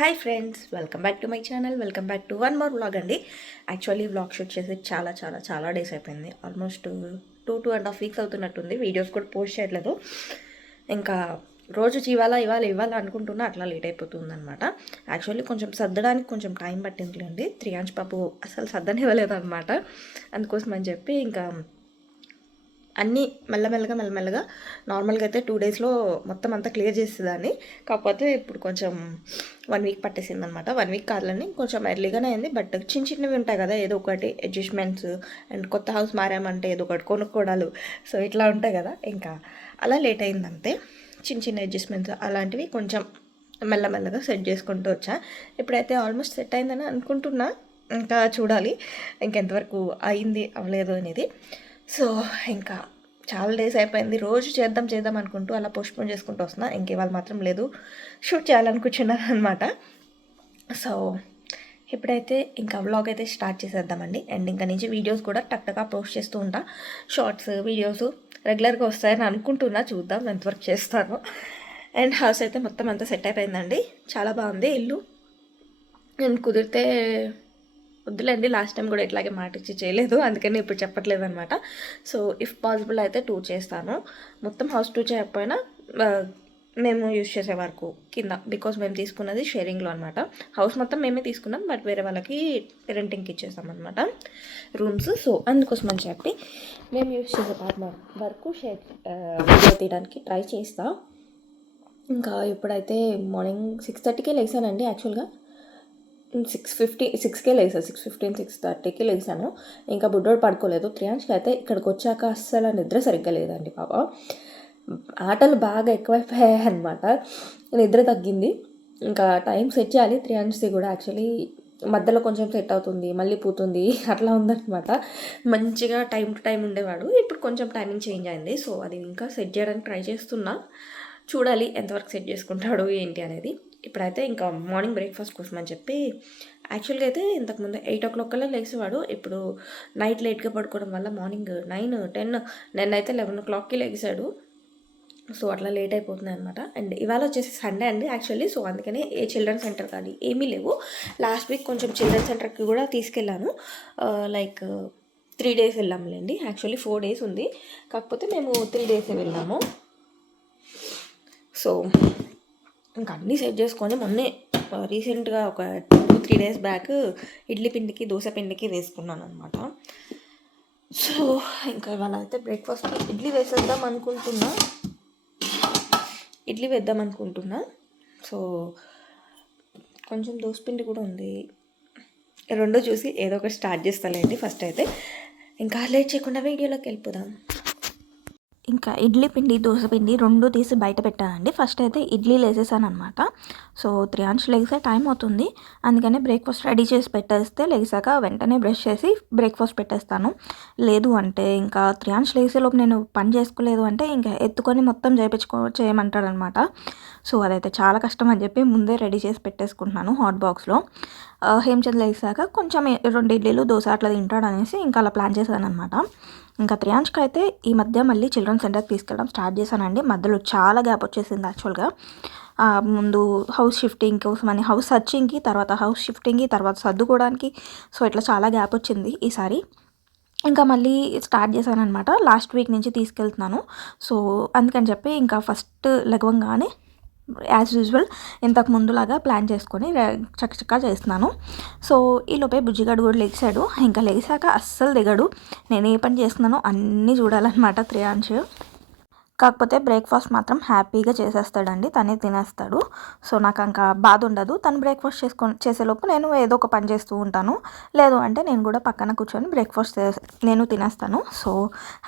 Hi friends welcome back to my channel welcome back to one more vlog అండి. Actually vlog shoot చేసి చాలా చాలా చాలా days అయిపోయింది. Almost two two and half weeks అవుతున్నట్టుంది. Videos కూడా post చేయట్లేదు. ఇంకా రోజు ఇవాళ ఇవాళ ఇవ్వాలి అనుకుంటున్నా అట్లా లేట్ అయిపోతుంది అనమాట యాక్చువల్లీ కొంచెం సర్దడానికి కొంచెం టైం పట్టిందిలేండి. త్రియాంజ్ పాపు అసలు సర్దనివ్వలేదు అనమాట అందుకోసం అని చెప్పి ఇంకా అన్నీ మెల్లమెల్లగా మెల్లమెల్లగా నార్మల్గా అయితే టూ డేస్లో మొత్తం అంతా క్లియర్ చేసేదాన్ని. కాకపోతే ఇప్పుడు కొంచెం వన్ వీక్ పట్టేసింది అనమాట వన్ వీక్ కాదులని కొంచెం ఎర్లీగానే అయింది. బట్ చిన్న చిన్నవి ఉంటాయి కదా ఏదో ఒకటి అడ్జస్ట్మెంట్స్ అండ్ కొత్త హౌస్ మారామంటే ఏదో ఒకటి కొనుక్కోవడాలు. సో ఇట్లా ఉంటాయి కదా. ఇంకా అలా లేట్ అయిందంతే. చిన్న చిన్న అడ్జస్ట్మెంట్స్ అలాంటివి కొంచెం మెల్లమెల్లగా సెట్ చేసుకుంటూ వచ్చా. ఇప్పుడైతే ఆల్మోస్ట్ సెట్ అయిందని అనుకుంటున్నా. ఇంకా చూడాలి ఇంకెంతవరకు అయింది అవ్వలేదు అనేది. సో ఇంకా చాలా డేస్ అయిపోయింది. రోజు చేద్దాం చేద్దాం అనుకుంటూ అలా పోస్ట్పోన్ చేసుకుంటూ వస్తున్నా. ఇంకేవాళ్ళు మాత్రం లేదు. షూట్ చేయాలనుకుంటున్నాను అనమాట సో ఇప్పుడైతే ఇంకా వ్లాగ్ అయితే స్టార్ట్ చేసేద్దామండి. అండ్ ఇంకా నుంచి వీడియోస్ కూడా టక్టగా పోస్ట్ చేస్తూ ఉంటా. షార్ట్స్ వీడియోస్ రెగ్యులర్గా వస్తాయని అనుకుంటున్నా. చూద్దాం ఎంతవరకు చేస్తాను అండ్ హౌస్ అయితే మొత్తం అంతా సెట్ అయిపోయిందండి. చాలా బాగుంది. ఇల్లు నేను కుదిరితే వద్దులేండి లాస్ట్ టైం కూడా ఇట్లాగే మాట ఇచ్చి చేయలేదు అందుకని ఇప్పుడు చెప్పట్లేదు అనమాట సో ఇఫ్ పాసిబుల్ అయితే టూ చేస్తాను. మొత్తం హౌస్ టూ చేయకపోయినా మేము యూజ్ చేసే వరకు కింద బికాస్ మేము తీసుకున్నది షేరింగ్లో అనమాట హౌస్ మొత్తం మేమే తీసుకున్నాం బట్ వేరే వాళ్ళకి రెంటింగ్కి ఇచ్చేసాం అనమాట రూమ్స్ సో అందుకోసం అని చెప్పి మేము యూజ్ చేసే పార్ట్ వరకు షేర్ వీడియో తీయడానికి ట్రై చేస్తా. ఇంకా ఇప్పుడైతే మార్నింగ్ సిక్స్ థర్టీకే లేసానండి యాక్చువల్గా సిక్స్ ఫిఫ్టీ సిక్స్కే లేసాను సిక్స్ ఫిఫ్టీన్ సిక్స్ థర్టీకి లేసాను. ఇంకా బుడ్డోడు పడుకోలేదు. త్రియాంష్కి అయితే ఇక్కడికి వచ్చాక అస్సలు నిద్ర సరిగ్గా లేదండి పాప. ఆటలు బాగా ఎక్కువైపోయాయి అనమాట నిద్ర తగ్గింది. ఇంకా టైం సెట్ చేయాలి. త్రియాంష్ది కూడా యాక్చువల్లీ మధ్యలో కొంచెం సెట్ అవుతుంది మళ్ళీ పోతుంది అట్లా ఉందన్నమాట. మంచిగా టైం టు టైం ఉండేవాడు. ఇప్పుడు కొంచెం టైమింగ్ చేంజ్ అయింది. సో అది ఇంకా సెట్ చేయడానికి ట్రై చేస్తున్నా. చూడాలి ఎంతవరకు సెట్ చేసుకుంటాడు ఏంటి అనేది. ఇప్పుడైతే ఇంకా మార్నింగ్ బ్రేక్ఫాస్ట్ కోసం అని చెప్పి యాక్చువల్గా అయితే ఇంతకుముందు ఎయిట్ ఓ క్లాక్ కల్లా లేచేవాడు. ఇప్పుడు నైట్ లేట్గా పడుకోవడం వల్ల మార్నింగ్ నైన్ టెన్ నిన్నైతే లెవెన్ ఓ క్లాక్కి లేచాడు సో అట్లా లేట్ అయిపోతుంది అనమాట అండ్ ఇవాళ వచ్చేసి సండే అండి యాక్చువల్లీ సో అందుకనే ఏ చిల్డ్రన్ సెంటర్ కానీ ఏమీ లేవు. లాస్ట్ వీక్ కొంచెం చిల్డ్రన్ సెంటర్కి కూడా తీసుకెళ్ళాను. లైక్ త్రీ డేస్ వెళ్ళాములేండి యాక్చువల్లీ ఫోర్ డేస్ ఉంది. కాకపోతే మేము త్రీ డేసే వెళ్ళాము. సో ఇంకా అన్నీ సెట్ చేసుకొని మొన్నే రీసెంట్గా ఒక two three days back idli పిండికి దోశ పిండికి వేసుకున్నాను అనమాట సో ఇంకా ఇవాళ అయితే బ్రేక్ఫాస్ట్ ఇడ్లీ వేసేద్దాం అనుకుంటున్నా. ఇడ్లీ వేద్దాం అనుకుంటున్నా. సో కొంచెం దోసపిండి కూడా ఉంది. రెండో చూసి ఏదో ఒకటి స్టార్ట్ చేస్తాలేండి ఫస్ట్ అయితే. ఇంకా లేట్ చేయకుండా వీడియోలోకి వెళ్ళిపోదాం. ఇంకా ఇడ్లీ పిండి దోశ పిండి రెండు తీసి బయట పెట్టానండి. ఫస్ట్ అయితే ఇడ్లీలు వేసేసాను అనమాట సో త్రీ అవర్స్ లేసే టైం అవుతుంది. అందుకనే బ్రేక్ఫాస్ట్ రెడీ చేసి పెట్టేస్తే లేసాక వెంటనే బ్రష్ చేసి బ్రేక్ఫాస్ట్ పెట్టేస్తాను. లేదు అంటే ఇంకా త్రీ అవర్స్ లేసేలోపు నేను పని చేసుకోలేదు అంటే ఇంకా ఎత్తుకొని మొత్తం చేయించుకో చేయమంటాడనమాట సో అదైతే చాలా కష్టం అని చెప్పి ముందే రెడీ చేసి పెట్టేసుకుంటున్నాను హాట్ బాక్స్లో uh, హేమచంద్ లేసాక కొంచెం రెండు ఇడ్లీలు దోశ అట్లా తింటాడు అనేసి ఇంకా అలా ప్లాన్ చేశాను అనమాట ఇంకా త్రియాంష్కి అయితే ఈ మధ్య మళ్ళీ చిల్డ్రన్ సెంటర్కి తీసుకెళ్ళడం స్టార్ట్ చేశానండి. మధ్యలో చాలా గ్యాప్ వచ్చేసింది యాక్చువల్గా ముందు హౌస్ షిఫ్టింగ్ కోసం అని హౌస్ సర్చింగ్కి తర్వాత హౌస్ షిఫ్టింగ్కి తర్వాత సర్దుకోవడానికి. సో ఇట్లా చాలా గ్యాప్ వచ్చింది ఈసారి. ఇంకా మళ్ళీ స్టార్ట్ చేశాను అనమాట లాస్ట్ వీక్ నుంచి తీసుకెళ్తున్నాను. సో అందుకని చెప్పి ఇంకా ఫస్ట్ లగవంగానే యాజ్ యూజువల్ ఇంతకు ముందులాగా ప్లాన్ చేసుకొని రె- చకచకా చేస్తున్నాను. సో ఈ లోపే బుజ్జిగాడు కూడా లేచాడు. ఇంకా లేచాక అస్సలు దిగడు. నేను ఏ పని చేస్తున్నానో అన్నీ చూడాలన్నమాట త్రియాంశ్. కాకపోతే బ్రేక్ఫాస్ట్ మాత్రం హ్యాపీగా చేసేస్తాడండి. తనే తినేస్తాడు. సో నాకు ఇంకా బాధ ఉండదు తను బ్రేక్ఫాస్ట్ చేసుకొని చేసేలోపు నేను ఏదో ఒక పని చేస్తూ ఉంటాను. లేదు అంటే నేను కూడా పక్కన కూర్చొని బ్రేక్ఫాస్ట్ నేను తినేస్తాను. సో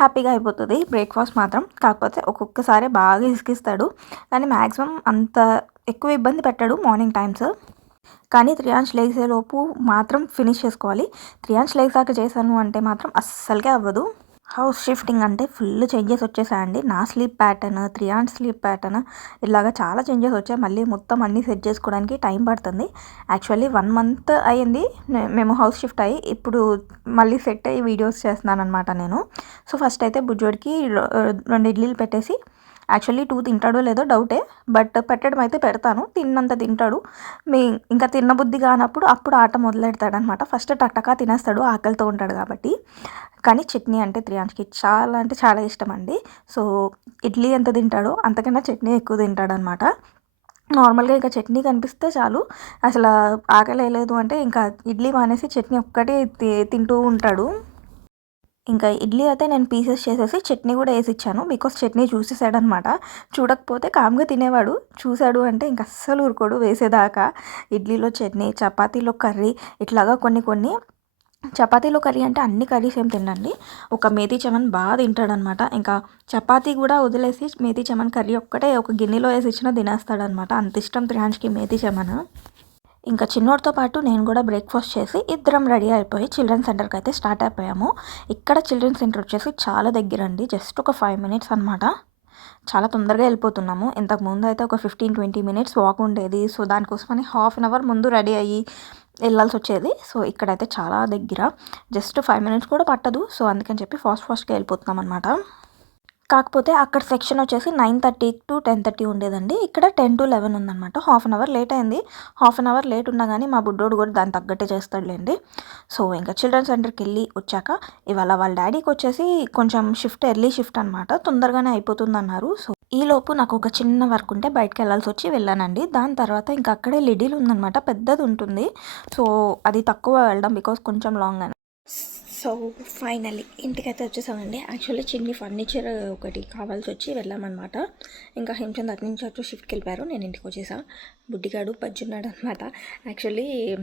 హ్యాపీగా అయిపోతుంది. బ్రేక్ఫాస్ట్ మాత్రం కాకపోతే ఒక్కొక్కసారి బాగా ఇసుకిస్తాడు కానీ మ్యాక్సిమం అంత ఎక్కువ ఇబ్బంది పెట్టాడు మార్నింగ్ టైమ్స్. కానీ త్రియాంష్ లేసేలోపు మాత్రం ఫినిష్ చేసుకోవాలి. త్రియాంష్ లేసాక చేశాను అంటే మాత్రం అస్సలకే అవ్వదు. హౌస్ షిఫ్టింగ్ అంటే ఫుల్ చేంజెస్ వచ్చేసాయండి. నా sleep pattern Triyansh sleep pattern ఇలాగా చాలా చేంజెస్ వచ్చాయి. మళ్ళీ మొత్తం అన్నీ సెట్ చేసుకోవడానికి టైం పడుతుంది. యాక్చువల్లీ వన్ మంత్ అయ్యింది. మేము హౌస్ షిఫ్ట్ అయ్యి ఇప్పుడు మళ్ళీ సెట్ అయ్యి వీడియోస్ చేస్తున్నాను అనమాట నేను. సో ఫస్ట్ అయితే బుజ్జోడికి రెండు ఇడ్లీలు పెట్టేసి యాక్చువల్లీ టూ తింటాడో లేదో డౌటే బట్ పెట్టడం అయితే పెడతాను. తిన్నంత తింటాడు. మీ ఇంకా తిన్న బుద్ధి కానప్పుడు అప్పుడు ఆట మొదలెడతాడు అనమాట ఫస్ట్ టక్టకా తినేస్తాడు ఆకలితో ఉంటాడు కాబట్టి. కానీ చట్నీ అంటే త్రియాంష్కి చాలా అంటే చాలా ఇష్టం అండి సో ఇడ్లీ ఎంత తింటాడో అంతకన్నా చట్నీ ఎక్కువ తింటాడనమాట. నార్మల్గా ఇంకా చట్నీ కనిపిస్తే చాలు. అసలు ఆకలి వేయలేదు అంటే ఇంకా ఇడ్లీ మానేసి చట్నీ ఒక్కటే తి- తింటూ ఉంటాడు. ఇంకా ఇడ్లీ అయితే నేను పీసెస్ చేసేసి చట్నీ కూడా వేసి ఇచ్చాను బికాస్ చట్నీ చూసేసాడనమాట. చూడకపోతే కామ్గా తినేవాడు. చూశాడు అంటే ఇంక అస్సలు ఊరుకోడు వేసేదాకా. ఇడ్లీలో చట్నీ చపాతీలో కర్రీ ఇట్లాగా కొన్ని కొన్ని చపాతీలో కర్రీ అంటే అన్ని కర్రీస్ ఏం తినండి ఒక మేతి చమన్ బాగా తింటాడనమాట. ఇంకా చపాతీ కూడా వదిలేసి మేతి చమన్ కర్రీ ఒక్కటే ఒక గిన్నెలో వేసి ఇచ్చినా తినేస్తాడనమాట. అంత ఇష్టం త్రిహాన్స్కి మేతి చమన్. ఇంకా చిన్నోడితో పాటు నేను కూడా బ్రేక్ఫాస్ట్ చేసి ఇద్దరం రెడీ అయిపోయి చిల్డ్రన్ సెంటర్కి అయితే స్టార్ట్ అయిపోయాము. ఇక్కడ చిల్డ్రన్ సెంటర్ వచ్చేసి చాలా దగ్గర అండి జస్ట్ ఒక ఫైవ్ మినిట్స్ అనమాట. చాలా తొందరగా వెళ్ళిపోతున్నాము. ఇంతకు ముందు అయితే ఒక ఫిఫ్టీన్ ట్వంటీ మినిట్స్ వాక్ ఉండేది. సో దానికోసమని హాఫ్ అన్ అవర్ ముందు రెడీ అయ్యి వెళ్ళాల్సి వచ్చేది సో ఇక్కడైతే చాలా దగ్గర. జస్ట్ ఫైవ్ మినిట్స్ కూడా పట్టదు. సో అందుకని చెప్పి ఫాస్ట్ ఫాస్ట్గా వెళ్ళిపోతున్నాం అనమాట కాకపోతే అక్కడ సెక్షన్ వచ్చేసి nine thirty to ten thirty ఉండేదండి. ఇక్కడ టెన్ టు లెవెన్ ఉందన్నమాట. హాఫ్ అన్ అవర్ లేట్ అయింది. హాఫ్ అన్ అవర్ లేట్ ఉన్నా కానీ మా బుడ్డోడు కూడా దాని తగ్గట్టే చేస్తాడులేండి. సో ఇంకా చిల్డ్రన్ సెంటర్కి వెళ్ళి వచ్చాక ఇవాళ వాళ్ళ డాడీకి వచ్చేసి కొంచెం షిఫ్ట్ ఎర్లీ షిఫ్ట్ అనమాట తొందరగానే అయిపోతుంది అన్నారు సో ఈ లోపు నాకు ఒక చిన్న వర్క్ ఉంటే బయటకు వెళ్ళాల్సి వచ్చి వెళ్ళానండి. దాని తర్వాత ఇంకా అక్కడే లిడిల్ ఉందన్నమాట. పెద్దది ఉంటుంది. సో అది తక్కువ వెళ్ళడం బికాస్ కొంచెం లాంగ్ అని సో ఫైనల్లీ ఇంటికైతే వచ్చేసామండి. యాక్చువల్లీ చిన్ని ఫర్నిచర్ ఒకటి కావాల్సి వచ్చి వెళ్ళామన్నమాట. ఇంకా హేమచంద్ అటు నుంచి అటు షిఫ్ట్కి వెళ్ళిపోయారు. నేను ఇంటికి వచ్చేసా. బుడ్డిగాడు పజ్జున్నాడు అనమాట యాక్చువల్లీ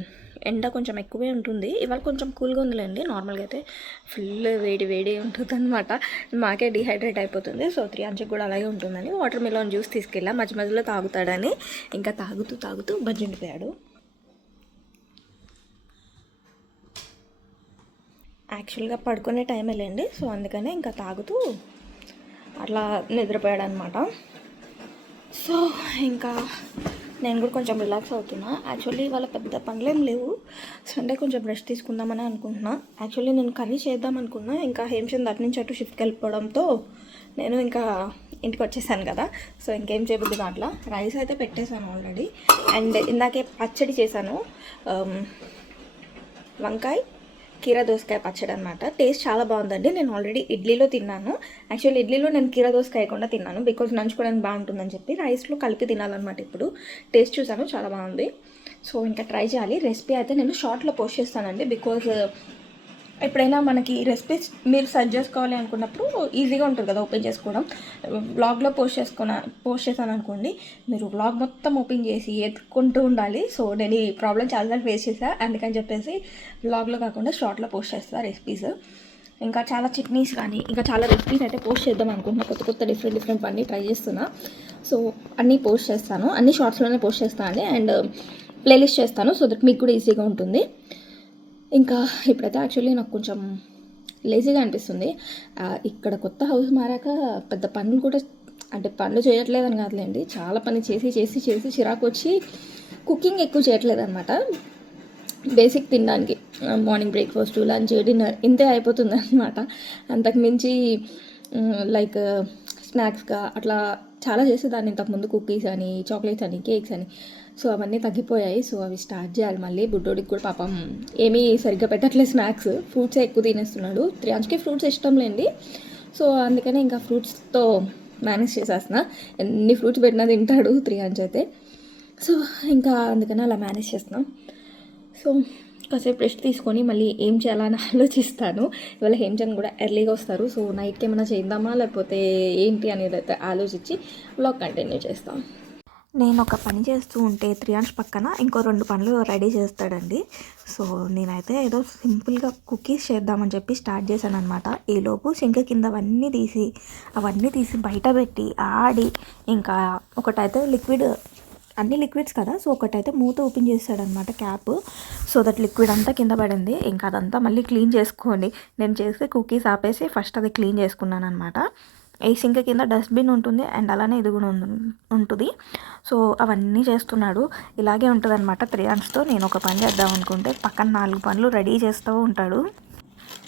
ఎండ కొంచెం ఎక్కువే ఉంటుంది. ఇవాళ కొంచెం కూల్గా ఉందిలేండి. నార్మల్గా అయితే ఫుల్ వేడి వేడి ఉంటుంది అనమాట మాకే డిహైడ్రేట్ అయిపోతుంది. సో త్రీ అంచెకి కూడా అలాగే ఉంటుందని వాటర్ మిలన్ జ్యూస్ తీసుకెళ్ళా. మధ్య మధ్యలో తాగుతాడని. ఇంకా తాగుతూ తాగుతూ బజ్జుండిపోయాడు యాక్చువల్గా పడుకునే టైం వెళ్ళండి సో అందుకనే ఇంకా తాగుతూ అట్లా నిద్రపోయాడు అనమాట సో ఇంకా నేను కూడా కొంచెం రిలాక్స్ అవుతున్నా. యాక్చువల్లీ వాళ్ళ పెద్ద పనులేం లేవు. సండే కొంచెం రెస్ట్ తీసుకుందామని అనుకుంటున్నా. యాక్చువల్లీ నేను కర్రీ చేద్దాం అనుకున్నా. ఇంకా హేమచంద్ అటు నుంచి అటు షిఫ్ట్కి వెళ్ళిపోవడంతో నేను ఇంకా ఇంటికి వచ్చేసాను కదా. సో ఇంకేం చేయబుద్ది అట్లా రైస్ అయితే పెట్టేశాను ఆల్రెడీ అండ్ ఇందాకే పచ్చడి చేశాను. వంకాయ కీరా దోసకాయ పచ్చడి అనమాట టేస్ట్ చాలా బాగుందండి. నేను ఆల్రెడీ ఇడ్లీలో తిన్నాను. యాక్చువల్లీ ఇడ్లీలో నేను కీరా దోసకాయ కూడా తిన్నాను. బికాజ్ నంచుకోవడానికి బాగుంటుందని చెప్పి రైస్లో కలిపి తినాలన్నమాట ఇప్పుడు. టేస్ట్ చూసాను చాలా బాగుంది. సో ఇంకా ట్రై చేయాలి. రెసిపీ అయితే నేను షార్ట్లో పోస్ట్ చేస్తానండి. బికాజ్ ఎప్పుడైనా మనకి రెసిపీస్ మీరు సెర్చ్ చేసుకోవాలి అనుకున్నప్పుడు ఈజీగా ఉంటుంది కదా ఓపెన్ చేసుకోవడం. బ్లాగ్లో పోస్ట్ చేసుకున్న పోస్ట్ చేశాను అనుకోండి మీరు బ్లాగ్ మొత్తం ఓపెన్ చేసి ఎత్తుకుంటూ ఉండాలి. సో నేను ఈ ప్రాబ్లం చాలాసార్లు ఫేస్ చేశాను అందుకని చెప్పేసి బ్లాగ్లో కాకుండా షార్ట్లో పోస్ట్ చేస్తాను రెసిపీస్ ఇంకా చాలా చట్నీస్ కానీ ఇంకా చాలా రెసిపీస్ అయితే పోస్ట్ చేద్దాం అనుకుంటున్నా. కొత్త కొత్త డిఫరెంట్ డిఫరెంట్ అన్నీ ట్రై చేస్తున్నా. సో అన్నీ పోస్ట్ చేస్తాను. అన్ని షార్ట్స్లోనే పోస్ట్ చేస్తాను అండ్. ప్లేలిస్ట్ చేస్తాను. సో దట్ మీకు కూడా ఈజీగా ఉంటుంది. ఇంకా ఇప్పుడైతే యాక్చువల్లీ నాకు కొంచెం లేజీగా అనిపిస్తుంది. ఇక్కడ కొత్త హౌస్ మారాక పెద్ద పనులు కూడా అంటే పనులు చేయట్లేదని కాదులేండి. చాలా పని చేసి చేసి చేసి చిరాకు వచ్చి కుకింగ్ ఎక్కువ చేయట్లేదు అనమాట బేసిక్ తినడానికి మార్నింగ్ బ్రేక్ఫాస్ట్ లంచ్ డిన్నర్ ఇంతే అయిపోతుంది అనమాట అంతకు మించి లైక్ స్నాక్స్గా అట్లా చాలా చేసేదాన్ని ఇంతకుముందు కుకీస్ అని చాక్లెట్స్ అని కేక్స్ అని. సో అవన్నీ తగ్గిపోయాయి. సో అవి స్టార్ట్ చేయాలి మళ్ళీ. బుడ్డోడికి కూడా పాపం ఏమీ సరిగ్గా పెట్టట్లేదు స్నాక్స్. ఫ్రూట్సే ఎక్కువ తినేస్తున్నాడు. త్రియాంజ్కి ఫ్రూట్స్ ఇష్టం లేండి. సో అందుకనే ఇంకా ఫ్రూట్స్తో మేనేజ్ చేసేస్తున్నా. ఎన్ని ఫ్రూట్స్ పెట్టినా తింటాడు త్రియాంజ్ అయితే. సో ఇంకా అందుకని అలా మేనేజ్ చేస్తున్నాం. సో కాసేపు రెస్ట్ తీసుకొని మళ్ళీ ఏం చేయాలని ఆలోచిస్తాను. ఇవాళ హేమచంద్ కూడా ఎర్లీగా వస్తారు. సో నైట్కి ఏమైనా చేద్దామా? లేకపోతే ఏంటి అనేది అయితే ఆలోచించి బ్లాగ్ కంటిన్యూ చేస్తాం. నేను ఒక పని చేస్తూ ఉంటే త్రియాంష్ పక్కన ఇంకో రెండు పనులు రెడీ చేస్తాడండి. సో నేనైతే ఏదో సింపుల్గా కుకీస్ చేద్దామని చెప్పి స్టార్ట్ చేశాను అనమాట ఈలోపు శంక కింద అవన్నీ తీసి అవన్నీ తీసి బయట పెట్టి ఆడి ఇంకా ఒకటైతే లిక్విడ్ అన్ని లిక్విడ్స్ కదా సో ఒకటైతే మూత ఓపెన్ చేస్తాడనమాట క్యాప్. సో దట్ లిక్విడ్ అంతా కింద పడింది. ఇంకా అదంతా మళ్ళీ క్లీన్ చేసుకోండి. నేను చేసి కుకీస్ ఆపేసి ఫస్ట్ అది క్లీన్ చేసుకున్నాను అనమాట ఈ సింక్ కింద డస్ట్బిన్ ఉంటుంది అండ్ అలానే ఇది కూడా ఉం- ఉంటుంది. సో అవన్నీ చేస్తున్నాడు. ఇలాగే ఉంటుంది అనమాట త్రియాన్స్తో. నేను ఒక పని చేద్దాం అనుకుంటే పక్కన నాలుగు పనులు రెడీ చేస్తూ ఉంటాడు.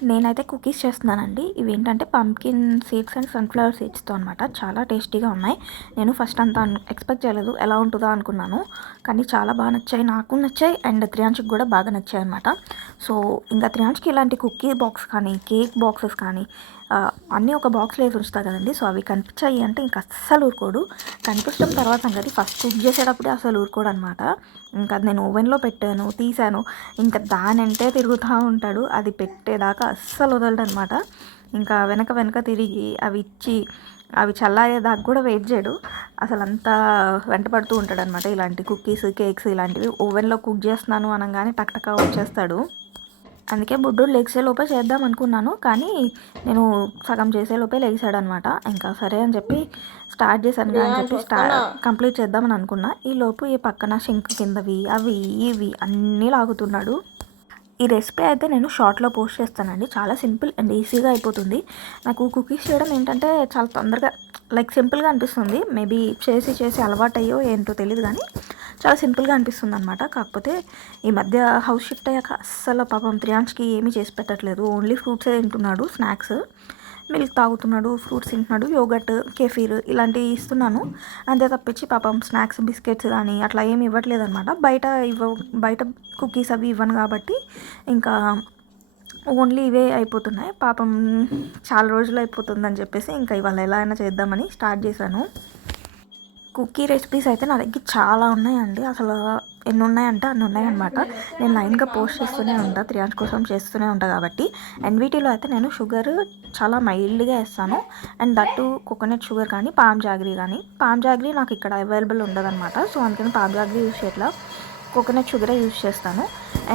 నేనైతే కుకీస్ చేస్తున్నానండి. ఇవి ఏంటంటే పంకిన్ సీడ్స్ అండ్ సన్ఫ్లవర్ సీడ్స్తో అనమాట చాలా టేస్టీగా ఉన్నాయి. నేను ఫస్ట్ అంత ఎక్స్పెక్ట్ చేయలేదు ఎలా ఉంటుందో అనుకున్నాను. కానీ చాలా బాగా నచ్చాయి. నాకు నచ్చాయి అండ్ త్రియాంష్కి కూడా బాగా నచ్చాయి అనమాట సో ఇంకా త్రియాంష్కి ఇలాంటి కుకీ బాక్స్ కానీ కేక్ బాక్సెస్ కానీ అన్నీ ఒక బాక్స్లో వేసి ఉంచుతా కదండి. సో అవి కనిపించాయి అంటే ఇంక అస్సలు ఊరుకోడు. కనిపించడం తర్వాత సంగతి ఫస్ట్ కుక్ చేసేటప్పుడే అసలు ఊరుకోడు అనమాట ఇంకా అది నేను ఓవెన్లో పెట్టాను తీసాను. ఇంకా దాని అంటే తిరుగుతూ ఉంటాడు. అది పెట్టేదాకా అస్సలు వదలడు అనమాట ఇంకా వెనక వెనక తిరిగి అవి ఇచ్చి అవి చల్లారేదాకా కూడా వెయిట్ చేయడు. అసలు అంతా వెంట పడుతూ ఉంటాడు అనమాట ఇలాంటి కుకీస్ కేక్స్ ఇలాంటివి ఓవెన్లో కుక్ చేస్తున్నాను అనగానే టక్ వచ్చేస్తాడు. అందుకే బుడ్డోడు లెగ్సే లోపే చేద్దాం అనుకున్నాను కానీ నేను సగం చేసే లోపే లెగిసాడు అనమాట ఇంకా సరే అని చెప్పి స్టార్ట్ చేశాను కదా అని చెప్పి స్టార్ట్ కంప్లీట్ చేద్దామని అనుకున్నా. ఈ లోపు ఈ పక్కన శంకు కిందవి అవి ఇవి అన్నీ లాగుతున్నాడు. ఈ రెసిపీ అయితే నేను షార్ట్లో పోస్ట్ చేస్తానండి. చాలా సింపుల్ అండ్ ఈజీగా అయిపోతుంది. నాకు కుకీస్ చేయడం ఏంటంటే చాలా తొందరగా లైక్ సింపుల్గా అనిపిస్తుంది. మేబీ చేసి చేసి అలవాటయ్యో ఏంటో తెలియదు కానీ చాలా సింపుల్గా అనిపిస్తుంది అనమాట కాకపోతే ఈ మధ్య హౌస్ షిఫ్ట్ అయ్యాక అస్సలు పాపం త్రియాంష్కి ఏమీ చేసి పెట్టట్లేదు. ఓన్లీ ఫ్రూట్సే తింటున్నాడు స్నాక్స్ మిల్క్ తాగుతున్నాడు ఫ్రూట్స్ తింటున్నాడు యోగట్ కెఫీర్ ఇలాంటివి ఇస్తున్నాను. అంతే తప్పించి పాపం స్నాక్స్ బిస్కెట్స్ కానీ అట్లా ఏమి ఇవ్వట్లేదు అనమాట బయట ఇవ్వ బయట కుకీస్ అవి ఇవ్వను కాబట్టి ఇంకా ఓన్లీ ఇవే అయిపోతున్నాయి. పాపం చాలా రోజులు అయిపోతుందని చెప్పేసి ఇంకా ఇవాళ ఎలా అయినా చేద్దామని స్టార్ట్ చేశాను. కుకీ రెసిపీస్ అయితే నా దగ్గర చాలా ఉన్నాయండి. అసలు ఎన్ని ఉన్నాయంటే అన్ని ఉన్నాయన్నమాట. నేను లైన్గా పోస్ట్ చేస్తూనే ఉంటాను త్రియాంష్ కోసం చేస్తూనే ఉంటాను కాబట్టి. ఎన్విటీలో వీటిలో అయితే నేను షుగర్ చాలా మైల్డ్గా వేస్తాను. అండ్ దట్టు కోకోనట్ షుగర్ కానీ పామ్ జాగ్రీ కానీ. పామ్ జాగ్రీ నాకు ఇక్కడ అవైలబుల్ ఉండదన్నమాట. సో అందుకని పామ్ జాగ్రీ యూస్ చేయట్లా. కోకోనట్ షుగరే యూజ్ చేస్తాను.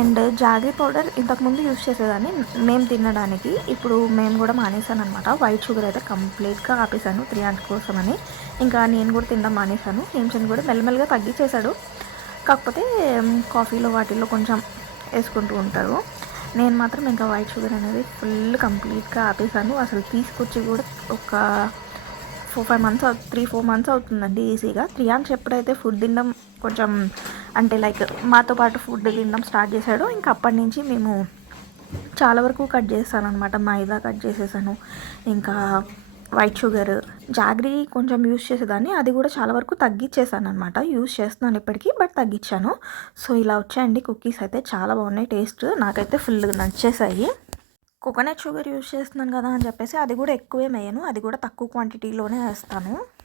అండ్ జాగ్రీ పౌడర్ ఇంతకుముందు యూజ్ చేసేదాన్ని. మేము తినడానికి ఇప్పుడు మేము కూడా మానేసాను అనమాట వైట్ షుగర్ అయితే కంప్లీట్గా ఆపేసాను త్రీ కోసం అని ఇంకా నేను కూడా తినడం మానేశాను. హేమ్చంద్ కూడా మెల్లమెల్లగా తగ్గించేశాడు కాకపోతే కాఫీలో వాటిల్లో కొంచెం వేసుకుంటూ ఉంటారు. నేను మాత్రం ఇంకా వైట్ షుగర్ అనేది ఫుల్ కంప్లీట్గా ఆపేసాను అసలు తీసుకొచ్చి కూడా ఒక four five months three four months అవుతుందండి ఈజీగా. త్రియాంష్ ఎప్పుడైతే ఫుడ్ తినడం కొంచెం అంటే లైక్ మాతో పాటు ఫుడ్ తినడం స్టార్ట్ చేశాడో ఇంకా అప్పటి నుంచి మేము చాలా వరకు కట్ చేస్తాను అనమాట మైదా కట్ చేసేసాను. ఇంకా వైట్ షుగర్ జాగ్రీ కొంచెం యూస్ చేసేదాన్ని. అది కూడా చాలా వరకు తగ్గించేసాను అనమాట యూస్ చేస్తున్నాను ఇప్పటికీ బట్ తగ్గించాను సో ఇలా వచ్చాయండి. కుకీస్ అయితే చాలా బాగున్నాయి. టేస్ట్ నాకైతే ఫుల్ నచ్చేసాయి. కోకోనట్ షుగర్ యూస్ చేస్తున్నాను కదా అని చెప్పేసి అది కూడా ఎక్కువేం వేయను అది కూడా తక్కువ క్వాంటిటీలోనే వేస్తాను.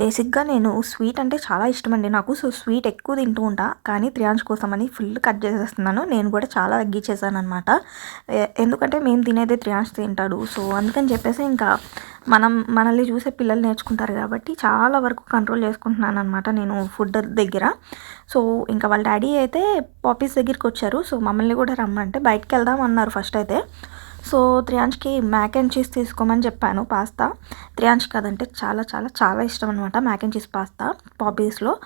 బేసిక్గా నేను స్వీట్ అంటే చాలా ఇష్టం అండి నాకు సో స్వీట్ ఎక్కువ తింటూ ఉంటా. కానీ త్రియాంష్ కోసం అని ఫుల్ కట్ చేసేస్తున్నాను. నేను కూడా చాలా తగ్గించేసాను అనమాట ఎందుకంటే మేము తినేదే త్రియాంజ్ తింటాడు. సో అందుకని చెప్పేసి ఇంకా మనం మనల్ని చూసే పిల్లలు నేర్చుకుంటారు కాబట్టి చాలా వరకు కంట్రోల్ చేసుకుంటున్నాను అనమాట నేను ఫుడ్ దగ్గర. సో ఇంకా వాళ్ళ డాడీ అయితే పాపీస్ దగ్గరికి వచ్చారు. సో మమ్మల్ని కూడా రమ్మంటే బయటకు వెళ్దాం అన్నారు ఫస్ట్ అయితే. సో త్రియాంష్కి మ్యాక్ అండ్ చీజ్ తీసుకోమని చెప్పాను పాస్తా. త్రియాంష్ కదంటే చాలా చాలా చాలా ఇష్టం అనమాట మ్యాక్ అండ్ చీజ్ పాస్తా పాపీస్లో.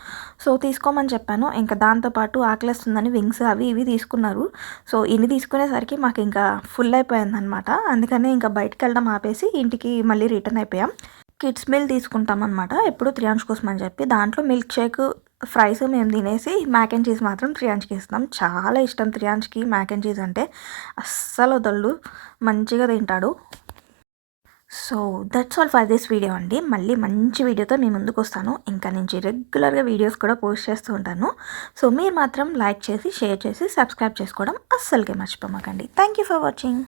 సో తీసుకోమని చెప్పాను. ఇంకా దాంతోపాటు ఆకలిస్తుందని వింగ్స్ అవి ఇవి తీసుకున్నారు. సో ఇన్ని తీసుకునేసరికి మాకు ఇంకా ఫుల్ అయిపోయిందనమాట అందుకనే ఇంకా బయటకు వెళ్ళడం ఆపేసి ఇంటికి మళ్ళీ రిటర్న్ అయిపోయాం. కిడ్స్ మీల్ తీసుకుంటాం అనమాట ఎప్పుడు త్రియాంష్ కోసం అని చెప్పి. దాంట్లో మిల్క్ షేక్ ఫ్రైస్ మేము తినేసి మ్యాక్ అండ్ చీజ్ మాత్రం త్రియాంజ్కి ఇస్తాం చాలా ఇష్టం త్రియాంజ్కి. మ్యాక్ అండ్ చీజ్ అంటే అస్సలు వదలడు మంచిగా తింటాడు. So that's all for this video అండి. మళ్ళీ మంచి వీడియోతో మీ ముందుకు వస్తాను. ఇంకా నుంచి రెగ్యులర్గా వీడియోస్ కూడా పోస్ట్ చేస్తూ ఉంటాను. సో మీరు మాత్రం లైక్ చేసి షేర్ చేసి సబ్స్క్రైబ్ చేసుకోవడం అస్సలుకే మర్చిపోమాకండి. Thank you for watching